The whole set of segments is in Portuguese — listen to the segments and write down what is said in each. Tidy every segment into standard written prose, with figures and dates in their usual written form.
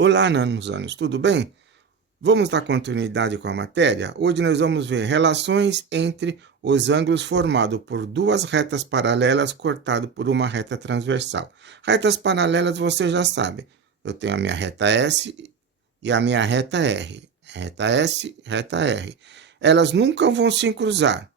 Olá, nanos, tudo bem? Vamos dar continuidade com a matéria? Hoje nós vamos ver relações entre os ângulos formados por duas retas paralelas cortadas por uma reta transversal. Retas paralelas você já sabe. Eu tenho a minha reta S e a minha reta R. Reta S, reta R. Elas nunca vão se cruzar.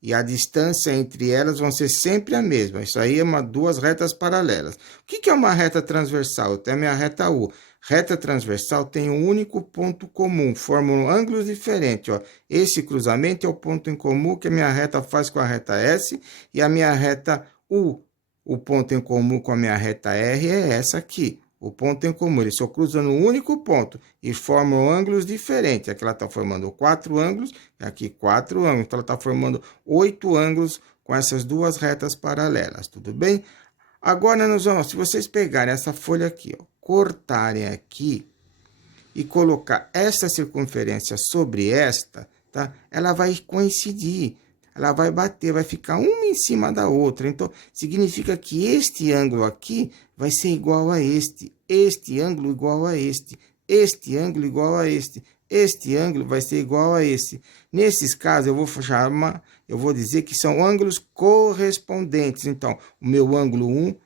E a distância entre elas vão ser sempre a mesma. Isso aí é duas retas paralelas. O que é uma reta transversal? Eu tenho a minha reta U. Reta transversal tem um único ponto comum, formam ângulos diferentes. Ó. Esse cruzamento é o ponto em comum que a minha reta faz com a reta S e a minha reta U. O ponto em comum com a minha reta R é essa aqui. O ponto em comum, eles só cruzam no único ponto e formam ângulos diferentes. Aqui ela está formando 4 ângulos, e aqui 4 ângulos. Então, ela está formando 8 ângulos com essas duas retas paralelas, tudo bem? Agora, nós vamos, se vocês pegarem essa folha aqui, ó, cortarem aqui e colocar essa circunferência sobre esta, tá? Ela vai coincidir. Ela vai bater, vai ficar uma em cima da outra. Então, significa que este ângulo aqui vai ser igual a este ângulo igual a este ângulo igual a este ângulo vai ser igual a esse. Nesses casos, eu vou dizer que são ângulos correspondentes. Então, o meu ângulo 1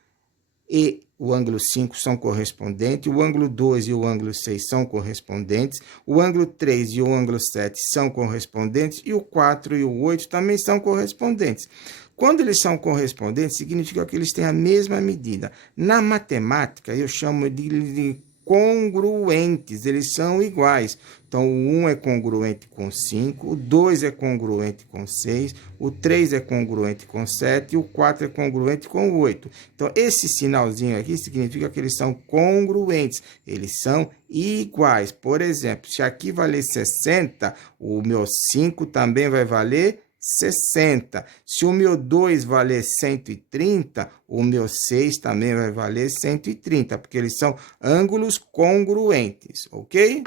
e o ângulo 5 são correspondentes, o ângulo 2 e o ângulo 6 são correspondentes, o ângulo 3 e o ângulo 7 são correspondentes, e o 4 e o 8 também são correspondentes. Quando eles são correspondentes, significa que eles têm a mesma medida. Na matemática, eu chamo de congruentes, eles são iguais. Então, o 1 é congruente com 5, o 2 é congruente com 6, o 3 é congruente com 7 e o 4 é congruente com 8. Então, esse sinalzinho aqui significa que eles são congruentes, eles são iguais. Por exemplo, se aqui valer 60, o meu 5 também vai valer 60. Se o meu 2 valer 130, o meu 6 também vai valer 130, porque eles são ângulos congruentes, ok?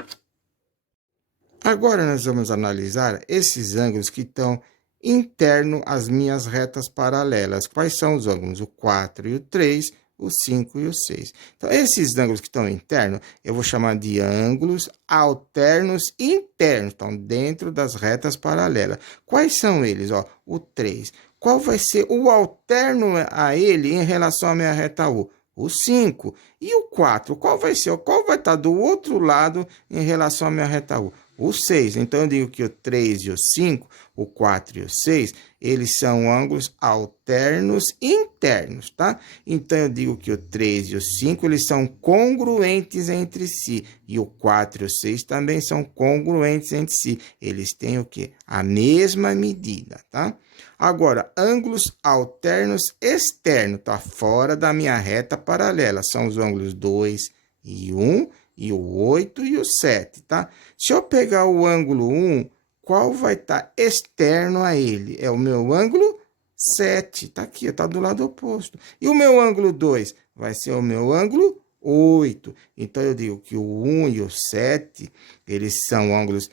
Agora nós vamos analisar esses ângulos que estão internos às minhas retas paralelas. Quais são os ângulos? O 4 e o 3, o 5 e o 6. Então, esses ângulos que estão internos, eu vou chamar de ângulos alternos internos, estão dentro das retas paralelas. Quais são eles? Ó, o 3. Qual vai ser o alterno a ele em relação à minha reta U? O 5. E o 4? Qual vai ser? Qual vai estar do outro lado em relação à minha reta U? O 6. Então, eu digo que o 3 e o 5, o 4 e o 6, eles são ângulos alternos internos, tá? Então, eu digo que o 3 e o 5, eles são congruentes entre si. E o 4 e o 6 também são congruentes entre si. Eles têm o quê? A mesma medida, tá? Agora, ângulos alternos externos, tá? Fora da minha reta paralela. São os ângulos 2 e 1, e o 8 e o 7, tá? Se eu pegar o ângulo 1, qual vai estar externo a ele? É o meu ângulo 7, tá aqui, tá do lado oposto. E o meu ângulo 2 vai ser o meu ângulo 8. Então, eu digo que o 1 e o 7, eles são ângulos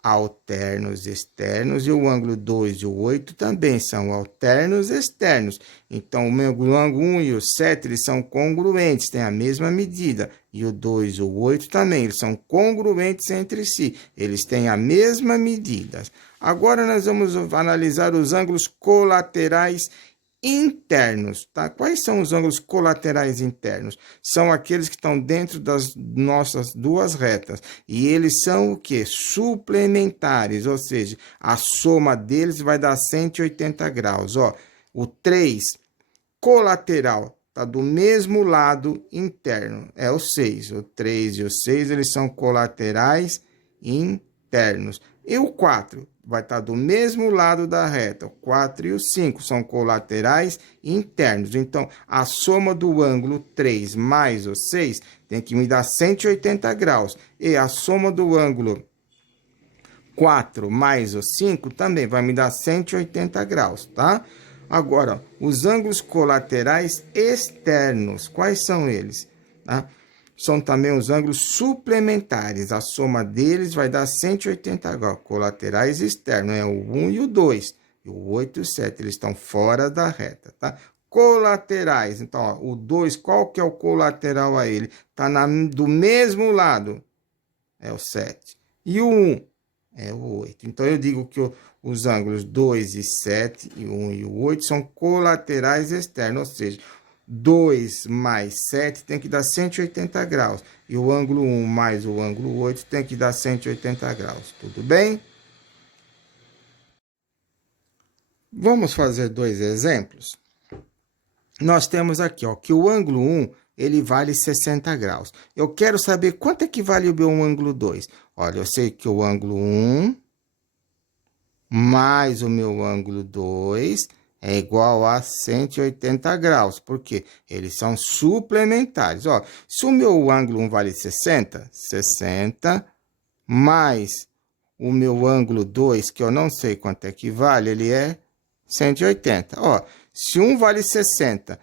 alternos externos, e o ângulo 2 e o 8 também são alternos externos. Então, o ângulo 1 e o 7, eles são congruentes, têm a mesma medida. E o 2 e o 8 também, eles são congruentes entre si, eles têm a mesma medida. Agora, nós vamos analisar os ângulos colaterais internos, tá? Quais são os ângulos colaterais internos? São aqueles que estão dentro das nossas duas retas. E eles são o quê? Suplementares, ou seja, a soma deles vai dar 180 graus. Ó, o 3 colateral tá do mesmo lado interno, é o 6. O 3 e o 6, eles são colaterais internos. E o 4 vai estar do mesmo lado da reta. O 4 e o 5 são colaterais internos. Então, a soma do ângulo 3 mais o 6 tem que me dar 180 graus. E a soma do ângulo 4 mais o 5 também vai me dar 180 graus, tá? Agora, os ângulos colaterais externos, quais são eles? Tá? São também os ângulos suplementares. A soma deles vai dar 180 graus. Colaterais externos é o 1 e o 2. E o 8 e o 7, eles estão fora da reta, tá? colaterais. Então, ó, o 2, qual que é o colateral a ele? Está do mesmo lado, é o 7. E o 1 é o 8. Então, eu digo que os ângulos 2 e 7, e o 1 e o 8, são colaterais externos, ou seja, 2 mais 7 tem que dar 180 graus. E o ângulo 1 mais o ângulo 8 tem que dar 180 graus. Tudo bem? Vamos fazer dois exemplos. Nós temos aqui, ó, que o ângulo 1, ele vale 60 graus. Eu quero saber quanto é que vale o meu ângulo 2. Olha, eu sei que o ângulo 1 mais o meu ângulo 2 é igual a 180 graus. Por quê? Eles são suplementares. Ó, se o meu ângulo 1 vale 60, 60 mais o meu ângulo 2, que eu não sei quanto é que vale, ele é 180. Ó, se um vale 60,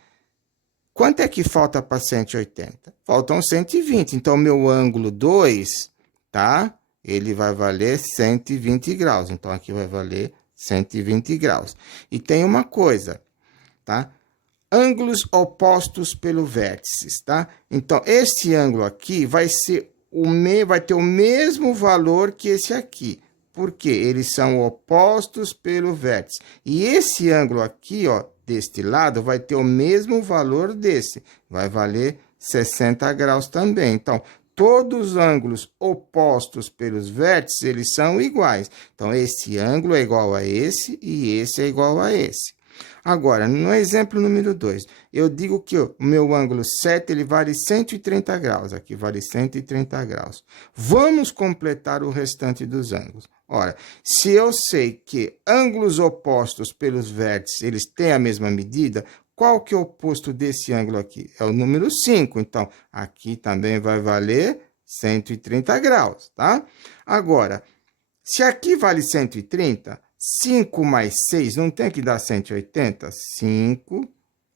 quanto é que falta para 180? Faltam 120. Então, meu ângulo 2, tá? Ele vai valer 120 graus. Então, aqui vai valer 120 graus. E tem uma coisa, tá? Ângulos opostos pelo vértices, tá? Então, esse ângulo aqui vai ter o mesmo valor que esse aqui. Porque eles são opostos pelo vértice. E esse ângulo aqui, ó, deste lado, vai ter o mesmo valor desse. Vai valer 60 graus também. Então, todos os ângulos opostos pelos vértices, eles são iguais. Então, esse ângulo é igual a esse e esse é igual a esse. Agora, no exemplo número 2, eu digo que o meu ângulo 7, ele vale 130 graus. Aqui vale 130 graus. Vamos completar o restante dos ângulos. Ora, se eu sei que ângulos opostos pelos vértices, eles têm a mesma medida, qual que é o oposto desse ângulo aqui? É o número 5. Então, aqui também vai valer 130 graus, tá? Agora, se aqui vale 130, 5 mais 6 não tem que dar 180? 5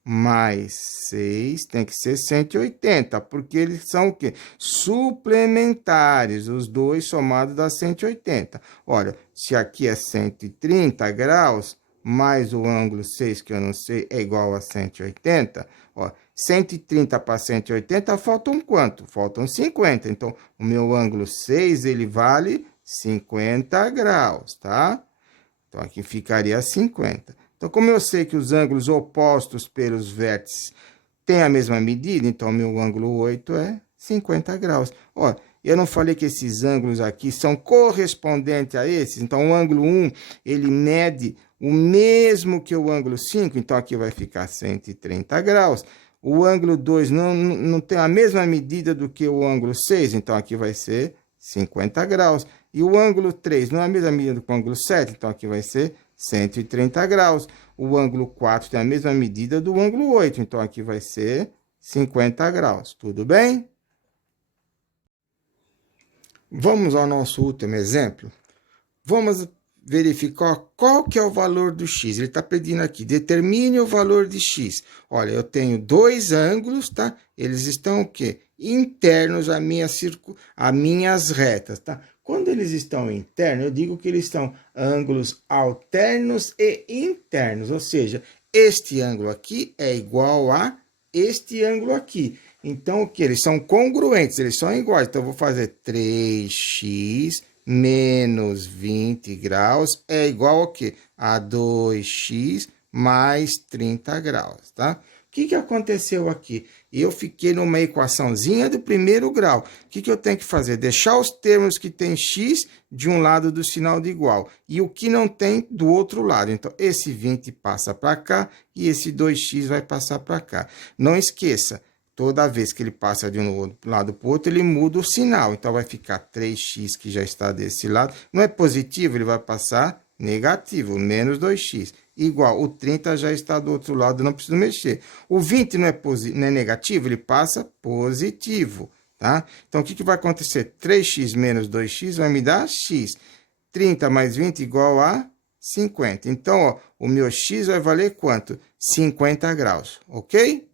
mais 6 tem que ser 180, porque eles são o quê? Suplementares, os dois somados dá 180. Olha, se aqui é 130 graus, mais o ângulo 6, que eu não sei, é igual a 180. Ó, 130 para 180, faltam quanto? Faltam 50. Então, o meu ângulo 6, ele vale 50 graus, tá? Então, aqui ficaria 50. Então, como eu sei que os ângulos opostos pelos vértices têm a mesma medida, então, meu ângulo 8 é 50 graus. Ó, eu não falei que esses ângulos aqui são correspondentes a esses? Então, o ângulo 1, ele mede o mesmo que o ângulo 5, então, aqui vai ficar 130 graus. O ângulo 2 não tem a mesma medida do que o ângulo 6, então, aqui vai ser 50 graus. E o ângulo 3 não é a mesma medida do que o ângulo 7, então aqui vai ser 130 graus. O ângulo 4 tem a mesma medida do ângulo 8, então aqui vai ser 50 graus. Tudo bem? Vamos ao nosso último exemplo. Vamos verificar qual que é o valor do x. Ele está pedindo aqui, determine o valor de x. Olha, eu tenho dois ângulos, tá? Eles estão o quê? Internos a minhas retas, tá? Quando eles estão internos, eu digo que eles são ângulos alternos e internos, ou seja, este ângulo aqui é igual a este ângulo aqui. Então, o que? Eles são congruentes, eles são iguais. Então, eu vou fazer 3x menos 20 graus é igual ao quê? A 2x mais 30 graus, tá? O que aconteceu aqui? Eu fiquei numa equaçãozinha do primeiro grau. O que eu tenho que fazer? Deixar os termos que tem x de um lado do sinal de igual e o que não tem do outro lado. Então, esse 20 passa para cá e esse 2x vai passar para cá. Não esqueça, toda vez que ele passa de um lado para o outro, ele muda o sinal. Então, vai ficar 3x que já está desse lado. Não é positivo, ele vai passar negativo, menos 2x. Igual, o 30 já está do outro lado, não preciso mexer. O 20 não é negativo, ele passa positivo, tá? Então, o que vai acontecer? 3x menos 2x vai me dar x. 30 mais 20 igual a 50. Então, ó, o meu x vai valer quanto? 50 graus, ok?